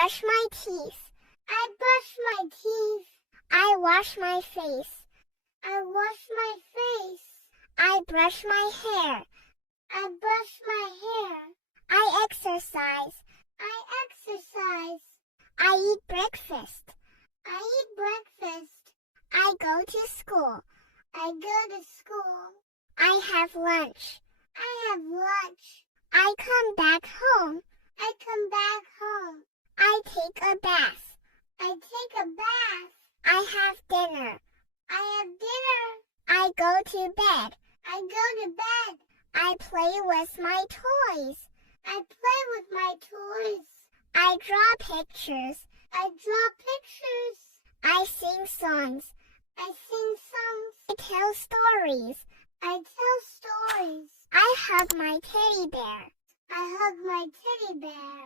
brush my teeth. I brush my teeth. I wash my face. I wash my face. I brush my hair. I brush my hair. I exercise. I exercise. I eat breakfast. I eat breakfast. I go to school. I go to school. I have lunch. I have lunch. I come back home. I come back home. I take a bath. I take a bath. I have dinner. I have dinner. I go to bed. I go to bed. I play with my toys. I play with my toys. I draw pictures. I draw pictures. I sing songs. I sing songs. I tell stories. I tell stories. I hug my teddy bear. I hug my teddy bear.